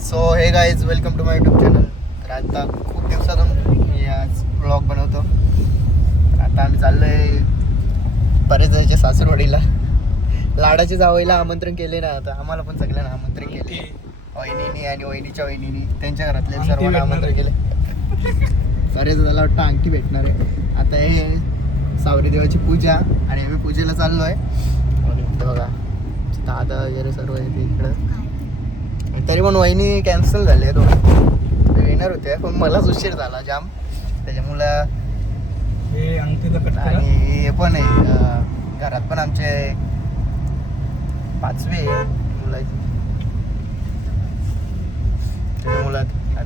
So hey guys welcome to my YouTube channel तर आता खूप दिवसातून मी आज ब्लॉग बनवतो. आता आम्ही चाललोय बरेच जायचे सासूरवाडीला. लाडाच्या जावईला आमंत्रण केले ना आता आम्हाला पण सगळ्यांना आमंत्रण केले वहिनीनी आणि वहिनीच्या वहिनीनी त्यांच्या घरातले अंगठी सर्वांना आमंत्रण केले बरेच जणांना वाटतं अंगठी भेटणार आहे. आता हे सावरी देवाची पूजा आणि आम्ही पूजेला चाललो आहे बघा दादा वगैरे सर्व येते इकडं. तरी पण वहिनी कॅन्सल झाले दोन ते येणार होते पण मलाच उशीर झाला जाम. त्याच्यामुळं हे. आणि हे पण आहे घरात पण आमचे पाचवे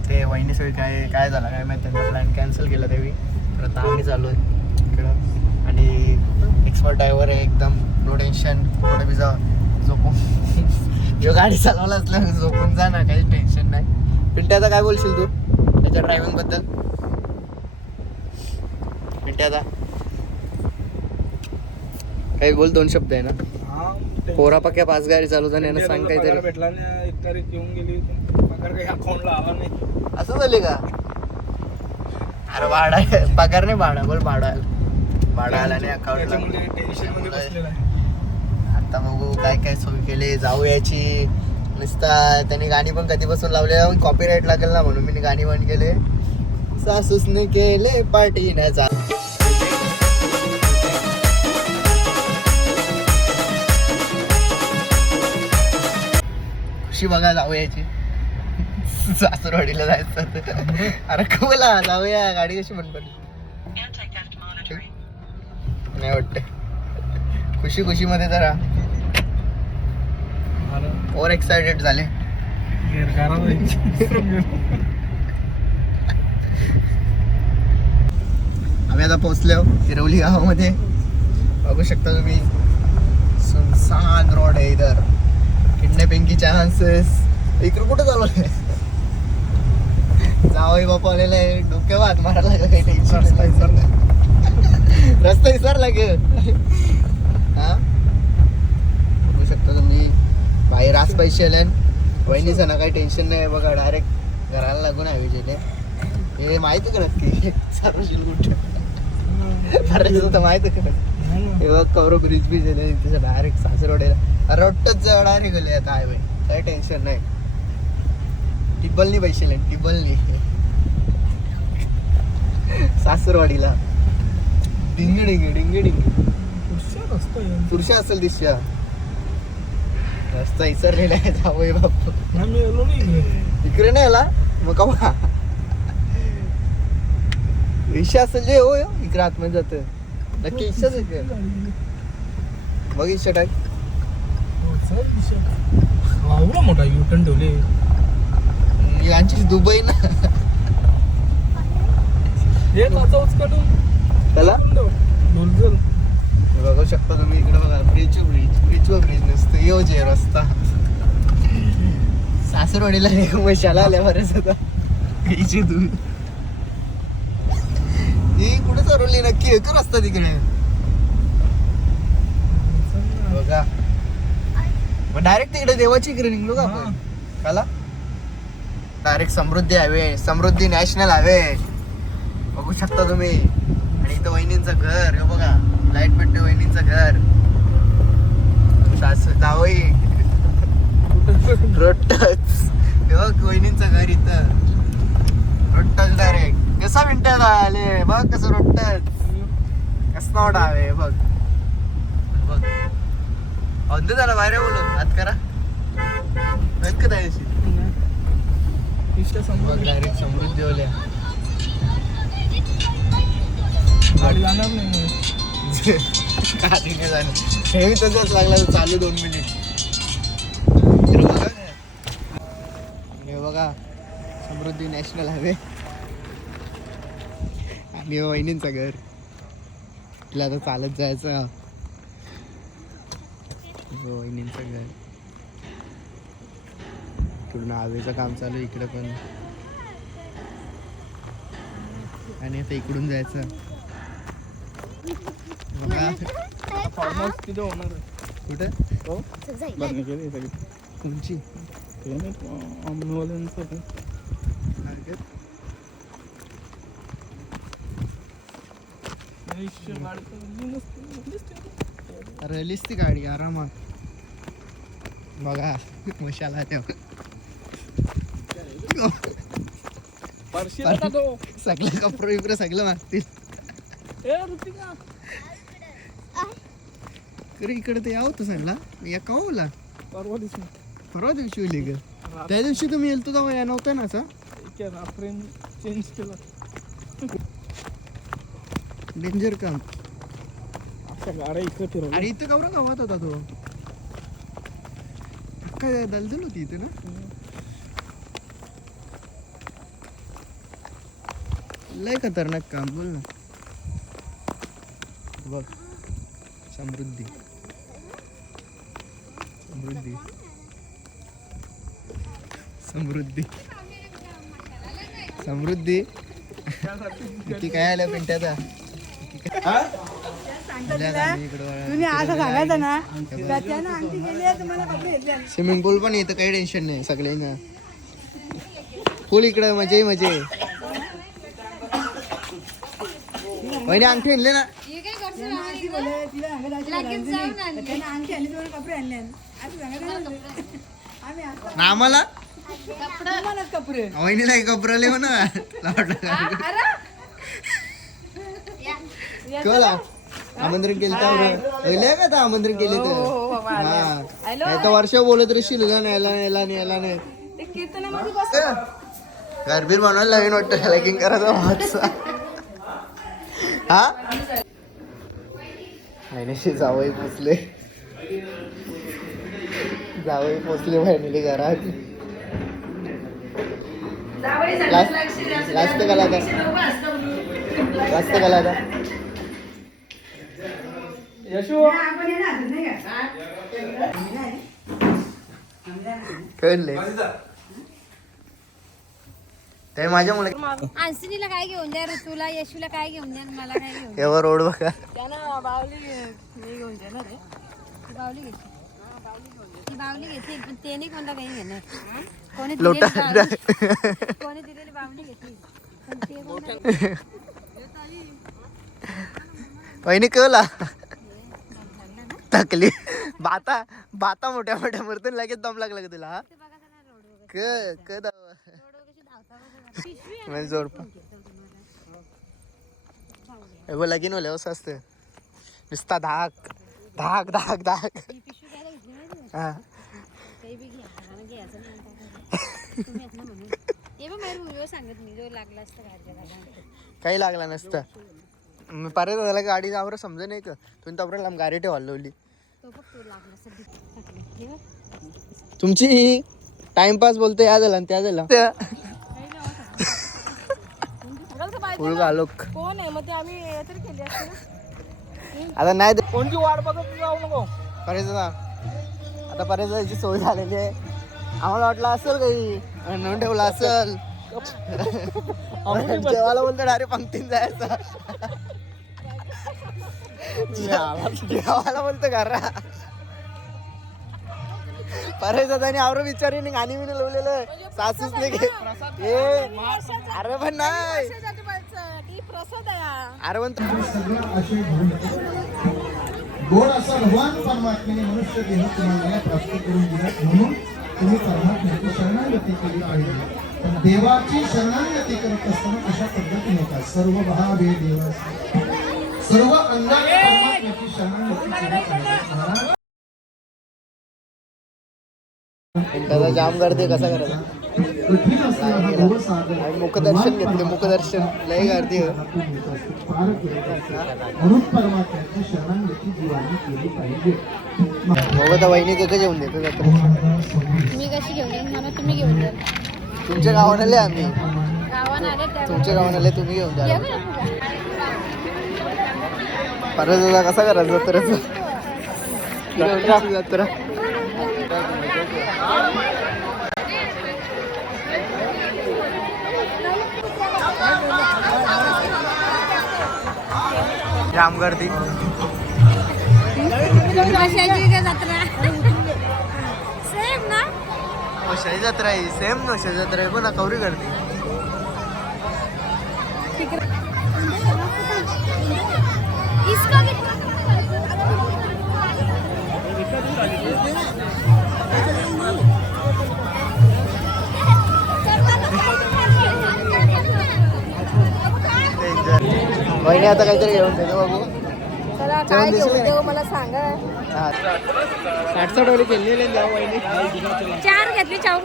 ते वहिनी सगळी काय काय झालं काय माहिती त्यांचा प्लॅन कॅन्सल केला त्यावेळी तर आता आम्ही चालू आहे इकडं. आणि एक्सपर्ट ड्रायव्हर आहे एकदम नो टेन्शन कुठे बी जा. झोपून. जो गाडी चालवला असलं झोपून जा ना काही टेन्शन नाही. पिंट्याचा काय बोलशील तू? त्याच्या ड्रायव्हिंगबद्दल? पिंट्याचा काही बोल दोन शब्द आहे ना. हा, पोरा पक्या पाच गाडी चालवताना यांना सांग काहीतरी. भेटला नाही एक तारीख येऊन गेली नाही. असं झाले का? अरे भाडा पगार नाही भाडा बोल भाडा. भाडा आला नाही अकाउंटला टेन्शनमध्ये बसलेला आहे आता बघू काय काय सोय केली जाऊ याची नुसता त्याने गाणी पण कधीपासून लावले कॉपीराईट लागेल ना म्हणून मी गाणी बंद केले. सासूसने केले पार्टी न जा खुशी बघा जाऊ याची सासूरवाडीला जायचं अरे कमला जाऊया. गाडी कशी बंद पडली? नाही वाटत खुशी खुशी मध्ये जरा. ओव्हर एक्साइटेड झाले. आम्ही आता पोहोचलो हिरवली गावामध्ये. बघू शकता तुम्ही. सुनसान रोड आहे इधर. किडनॅपिंगची चान्सेस इकडे कुठं चालवलंय जावई बापा आलेला आहे. डोक्यावर हात मारायला काही टेन्शन रस्ता विसरला. रस्ता विसरला ग. हा बघू शकता तुम्ही आज पैसे आले वहिनीचं ना काही टेन्शन नाही बघा डायरेक्ट घराला लागून आहे विजयले हे माहिती का नक्की सार्वजनिक कुठं तर माहिती का ना. हे बघ कौरव ब्रिज बीज आहे तिथं डायरेक्ट सासरवाडीला. रोडच जाऊ डायरेक्ट गेले आता आहे बाई. काही टेन्शन नाही. टिबलनी पैसे नाही टिबलनी. सासरवाडीला. डिंग डिंग डिंग डिंग. पुरुषा असेल दिशा रस्ता इसरलेला आहे जावई बाप. नाही, मी आलो नाही इकडे. इकडे नाही आला? मग का ईशा असेल जे हो इकडे आतमध्ये जात नक्की ईशाच का? बघ ईशा टाक हो, एवढा मोठा युटर्न ठेवले. यांची दुबई ना. हे त्याला? डोलजल बघू शकता तुम्ही इकडे बघा ब्रिज ब्रिज ब्रिज व ब्रिज नसतं येऊ जे रस्ता. सासरवाडीला मशाला आल्या बरेच आता. इथे तुम्ही. ही कुठे चालवली नक्की? एक रस्ता तिकडे. बघा. मग डायरेक्ट तिकडे देवाची इकडे निघलो का आपण? काला direct Samruddhi highway Samruddhi national highway बघू शकता तुम्ही. आणि इथं वहिनींचं घर बघा. लाइट पेटते वहिनींचं घर. सासू जावई. रोटच. हे बघ वहिनींचं घर इथं. रोटच डायरेक्ट कसा मिनटं आले? बघ कसं रोटच. कसं वाटा हवे बघ. बघ. अंध झाला बाहेर बोलून हात करा. बघ का अशी? बघ डायरेक्ट समृद्धी ओल्या गाडी जाणार नाही. मग. गाडी नाही जाणार तसंच लागला तर चालू दोन मिनिट बघा हे बघा समृद्धी नॅशनल हायवे आणि वहिनींचं घर तिला आता चालत जायचं वहिनींचं घर पूर्ण हवेचं काम चालू आहे इकडं पण आणि आता इकडून जायचं फार्म हाऊस तिथे होणार. कुठं हो? सगळे. कोणची ते नाही. रलीस गाडी आरामात बघा मशाला तेव्हा. सगळं कपडे बिपडे सगळं मागतील अरे इकडे ते यावं होतं सगळा या का ओला? परवा दिवशी. परवा दिवशी ओली ग त्या दिवशी तुम्ही येलतो तेव्हा या नव्हतं ना असं? फ्रेम चेंज केला. डेंजर काम अशा गाड्या इकडे फिरवल्या. आणि इथं कवरा गावात होता तो. काय दलदल होती इथे ना? लय खतरनाक काम बोल ना. बघ समृद्धी. समृद्धी. समृद्धी. समृद्धी. किती काय आल्या पिंट्याचा? सांगायचं ना आणखी स्विमिंग पूल पण येतं काही टेन्शन नाही सगळे ना पूल इकडे मजे मजे वहिनी अंगठी आणले ना? आणखी आणखी आणली. कपडे आणले ना आम्हाला? कपडे. वहिनी नाही हो आमंत्रण केलं तर का आता आमंत्रण केले तर? हा नाही तर वर्ष बोलत राहशील. का नाही याला नाही गरबीर बनवायला नवीन वाटतं. लॅकिंग करायचा हा? महिन्याशी जावई पोचले जावई पोचले बहिणीले घरात. लास्ट लास्ट कला लास्ट कला आता यशू? आपण ना नाही का? कळले ते माझ्या मुळे आंसनीला काय घेऊन द्या ऋतूला यशूला काय घेऊन द्या मला काय घेऊन द्या? एवढं रोड बघा. त्यांना बावली मी घेऊन देणार आहे. ती बावली घेतली. ती बावली घेतली पण त्याने कोणता काही घेणार कोणी लोटा बावली- कोणी दिलेली बावली घेतली पण ते कोणता- वहिनी कळला टाकली बाता बाता मोठ्या मोठ्या मरतून लगेच दम लागला का तुला हा? ते बघा जरा रोड वगैरे क क दावा. रोड वगैरे धावता बघा. पिशवी आहे म्हणजे जोड बघ लगीन होले असं असतं नुसता धाक धाक धाक धाक ही पिशवी हा. काही बी घ्या मला घ्यायचं नाही आता. काय. तुम्ही आहेत ना म्हणून. हे बघ माझ्या व्हिडिओ सांगत मी. जो लागला असता घरच्या घरात काही लागला नसतं. मी परत झाला गाडी जावर समजा नाही का तुम्ही तपर लांब गाडी ठेवा लावली. तो बघ तो लागला असता. टाकलं हे बघ तुमची टाइमपास बोलतो या झाला आणि त्या झाला. फुल घालोक. कोण आहे? मग ते आम्ही हे तरी केली असते ना. आता नाही कोणची वाट बघत जाऊ नको? पर्यंत जा आता पर्यंत जायची सोय झालेली आहे. आम्हाला वाटलं असेल काही. म्हणून ठेवलं असेल. जेवायला बोलतो डायरेक्ट पंक्तीन जायचं. जेवायला बोलतो घरा. पर्यंत आणि आवर विचारी नाही गाणी मी लावलेलं सासूच नाही घे. अरे पण नाही. प्रसाद आहे. अरे पण सगळं असे गोड असा भगवान परमात्म्याने मनुष्य देह तुम्हाला प्राप्त करून दिला म्हणून तुम्ही परमात्म्याची शरणागती केली पाहिजे. पण देवाची शरणागती करत असताना अशा पद्धतीने का? सर्व भावे देवा सर्व अंगाने परमात्म्याची शरणागती केली जाम गर्दी कसा करायचा? हा मुखदर्शन घेतले मुखदर्शन लय गर्दी बघा तर वहिनी कसं जेवून देतो मी कशी घेऊन येईन? मला तुम्ही घेऊन द्या तुमच्या गावात आले आम्ही. गावानं आले त्या तुमच्या गावात आले तुम्ही घेऊन जा. ये बरं तुझा. परत कसा करायचा? जत्राचा जत्रा जाम गर्दी सेम ना? जत्रा आहे सेम जत्रा आहे पण कवरी करते इसका वहिनी आता काहीतरी घेऊन देतो बाबू. चला काय देऊ मला सांगा. केलेली चार घेतली चाव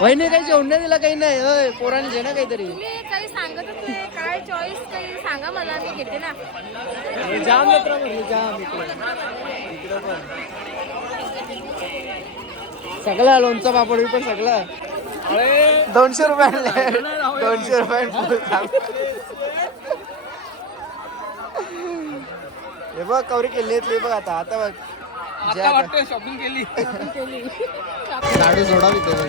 वहिनी काही जेवण नाही दिला काही नाही. होय पोराने जे ना काहीतरी. मी काही सांगत होते. काय चॉईस काही सांगा मला मी घेते ना. जाम जत्रा भरली जाम इकडे इकडे पण सगळं लोणचं पापड पण सगळं. दोनशे रुपये आणले. दोनशे रुपये. हे बघ कवरी केली बघ आता आता बघ. आता आता- वाटतंय शॉपिंग केली. साडू सोडा तिथे बघ.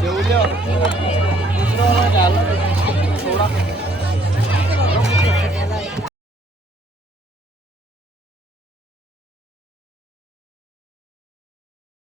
जेवल्या